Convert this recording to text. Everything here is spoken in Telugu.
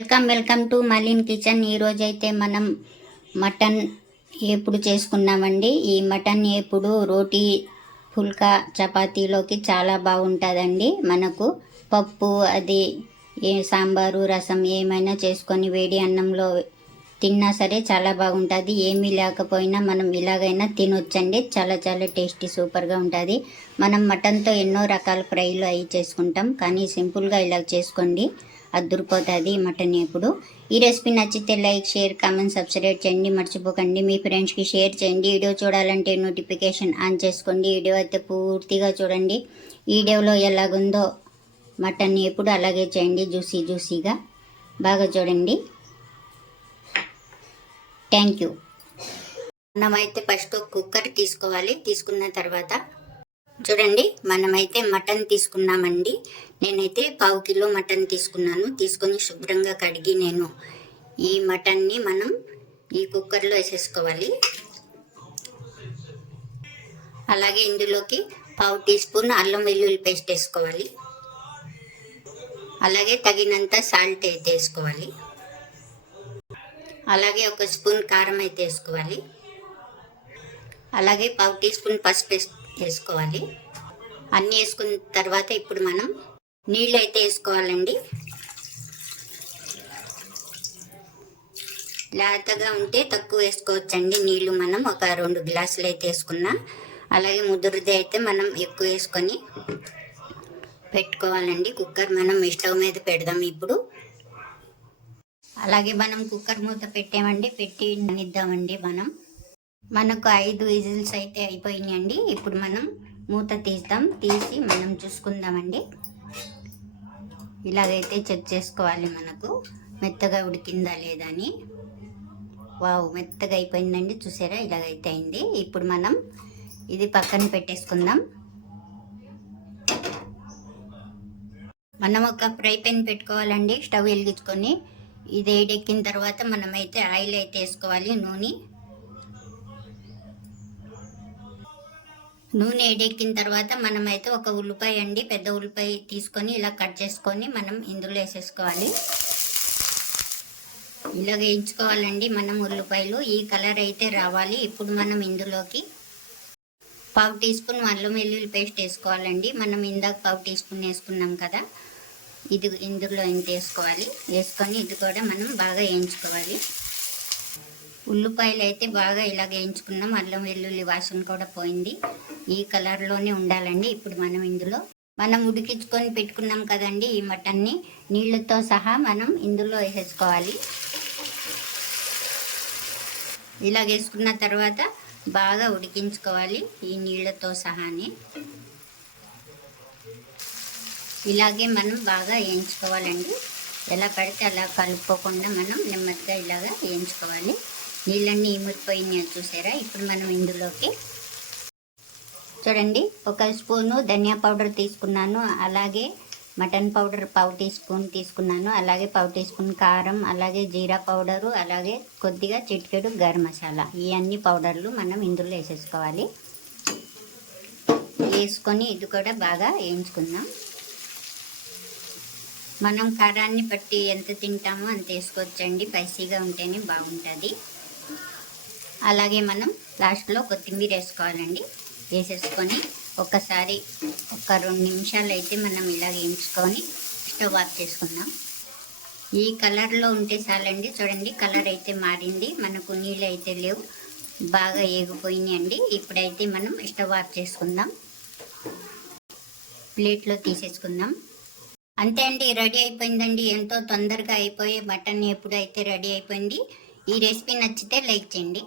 Welcome welcome to Malin kitchen. ఈరోజు అయితే మనం మటన్ ఎప్పుడు చేసుకున్నామండి. ఈ మటన్ ఎప్పుడు రోటీ పుల్కా చపాతీలోకి చాలా బాగుంటుందండి. మనకు పప్పు అది ఏ సాంబారు రసం ఏమైనా చేసుకొని వేడి అన్నంలో తిన్నా సరే చాలా బాగుంటుంది. ఏమీ లేకపోయినా మనం ఇలాగైనా తినొచ్చండి. చాలా చాలా టేస్టీ సూపర్గా ఉంటుంది. మనం మటన్తో ఎన్నో రకాల ఫ్రైలు అవి చేసుకుంటాం. కానీ సింపుల్గా ఇలా చేసుకోండి. అద్దరిపోతుంది మటన్ ఎప్పుడు. ఈ రెసిపీ నచ్చితే లైక్ షేర్ కామెంట్ సబ్స్క్రైబ్ చేయండి. మర్చిపోకండి. మీ ఫ్రెండ్స్కి షేర్ చేయండి. వీడియో చూడాలంటే నోటిఫికేషన్ ఆన్ చేసుకోండి. వీడియో అయితే పూర్తిగా చూడండి. వీడియోలో ఎలాగుందో మటన్ ఎప్పుడు అలాగే చేయండి. జ్యూసీ జ్యూసీగా బాగా చూడండి. Thank you. మనమైతే ఫస్ట్ కుక్కర్ తీసుకోవాలి. తీసుకున్న తర్వాత చూడండి మనమైతే మటన్ తీసుకున్నామండి. నేనైతే పావు కిలో మటన్ తీసుకున్నాను. తీసుకొని శుభ్రంగా కడిగి నేను ఈ మటన్ని మనం ఈ కుక్కర్లో వేసేసుకోవాలి. అలాగే ఇందులోకి పావు టీ స్పూన్ అల్లం వెల్లుల్లి పేస్ట్ వేసుకోవాలి. అలాగే తగినంత సాల్ట్ అయితే వేసుకోవాలి. అలాగే ఒక స్పూన్ కారం అయితే వేసుకోవాలి. అలాగే పావు టీ స్పూన్ పసుపు వేసుకోవాలి. అన్నీ వేసుకున్న తర్వాత ఇప్పుడు మనం నీళ్ళు అయితే వేసుకోవాలండి. లేతగా ఉంటే తక్కువ వేసుకోవచ్చండి నీళ్ళు మనం. ఒక రెండు గ్లాసులు అయితే వేసుకున్నా. అలాగే ముదురుది అయితే మనం ఎక్కువ వేసుకొని పెట్టుకోవాలండి. కుక్కర్ మనం స్టవ్ మీద పెడదాం ఇప్పుడు. అలాగే మనం కుక్కర్ మూత పెట్టామండి. పెట్టి నిద్దామండి మనం. మనకు ఐదు విజిల్స్ అయితే అయిపోయినాయండి. ఇప్పుడు మనం మూత తీద్దాం. తీసి మనం చూసుకుందామండి. ఇలాగైతే చెక్ చేసుకోవాలి మనకు. మెత్తగా ఉడికిందా లేదా అని. వావ్ మెత్తగా అయిపోయిందండి. చూసారా? ఇలాగైతే అయింది. ఇప్పుడు మనం ఇది పక్కన పెట్టేసుకుందాం. మనం ఒక ఫ్రై పెన్ పెట్టుకోవాలండి. స్టవ్ వెలిగించుకొని ఇది వేడెక్కిన తర్వాత మనమైతే ఆయిల్ అయితే వేసుకోవాలి. నూనె నూనె వేడెక్కిన తర్వాత మనమైతే ఒక ఉల్లిపాయ అండి పెద్ద ఉల్లిపాయ తీసుకొని ఇలా కట్ చేసుకొని మనం ఇందులో వేసేసుకోవాలి. ఇలా వేయించుకోవాలండి మనం ఉల్లిపాయలు. ఈ కలర్ అయితే రావాలి. ఇప్పుడు మనం ఇందులోకి పావు టీ స్పూన్ అల్లం వెల్లుల్లి పేస్ట్ వేసుకోవాలండి. మనం ఇందాక పావు టీ స్పూన్ వేసుకున్నాం కదా ఇది ఇందులో ఇంత వేసుకోవాలి. వేసుకొని ఇది కూడా మనం బాగా వేయించుకోవాలి. ఉల్లిపాయలు అయితే బాగా ఇలా వేయించుకున్నాం. అల్లం వెల్లుల్లి వాసన కూడా పోయింది. ఈ కలర్లోనే ఉండాలండి ఇప్పుడు మనం ఇందులో. మనం ఉడికించుకొని పెట్టుకున్నాం కదండి ఈ మటన్ని. నీళ్ళతో సహా మనం ఇందులో వేసేసుకోవాలి ఇలా వేసుకున్న తర్వాత బాగా ఉడికించుకోవాలి ఈ నీళ్ళతో సహానే. ఇలాగే మనం బాగా వేయించుకోవాలండి. ఎలా పడితే అలా కలుపుకోకుండా మనం నెమ్మదిగా ఇలాగా వేయించుకోవాలి. నీళ్ళన్నీ ఇమిడిపోయినాయి చూసారా? ఇప్పుడు మనం ఇందులోకి చూడండి. ఒక స్పూను ధనియా పౌడర్ తీసుకున్నాను. అలాగే మటన్ పౌడర్ పావు టీ స్పూన్ తీసుకున్నాను. అలాగే పావు టీ స్పూన్ కారం అలాగే జీరా పౌడరు అలాగే కొద్దిగా చిటికెడు గరం మసాలా. ఈ అన్ని పౌడర్లు మనం ఇందులో వేసేసుకోవాలి. వేసుకొని ఇది కూడా బాగా వేయించుకుందాం. మనం కారాన్ని బట్టి ఎంత తింటామో అంత వేసుకోవచ్చండి. స్పైసీగా ఉంటేనే బాగుంటుంది. అలాగే మనం లాస్ట్లో కొత్తిమీర వేసుకోవాలండి. వేసేసుకొని ఒకసారి ఒక రెండు నిమిషాలు అయితే మనం ఇలా వేయించుకొని స్టవ్ ఆఫ్ చేసుకుందాం. ఈ కలర్లో ఉంటే చాలండి. చూడండి కలర్ అయితే మారింది. మనకు నీళ్ళు అయితే లేవు. బాగా ఏగిపోయినాయి అండి. ఇప్పుడైతే మనం స్టవ్ ఆఫ్ చేసుకుందాం. ప్లేట్లో తీసేసుకుందాం. అంతే అండి రెడీ అయిపోయిందండి. ఎంతో తొందరగా అయిపోయే మటన్ ఎప్పుడైతే రెడీ అయిపోయింది ఈ రెసిపీ నచ్చితే లైక్ చేయండి.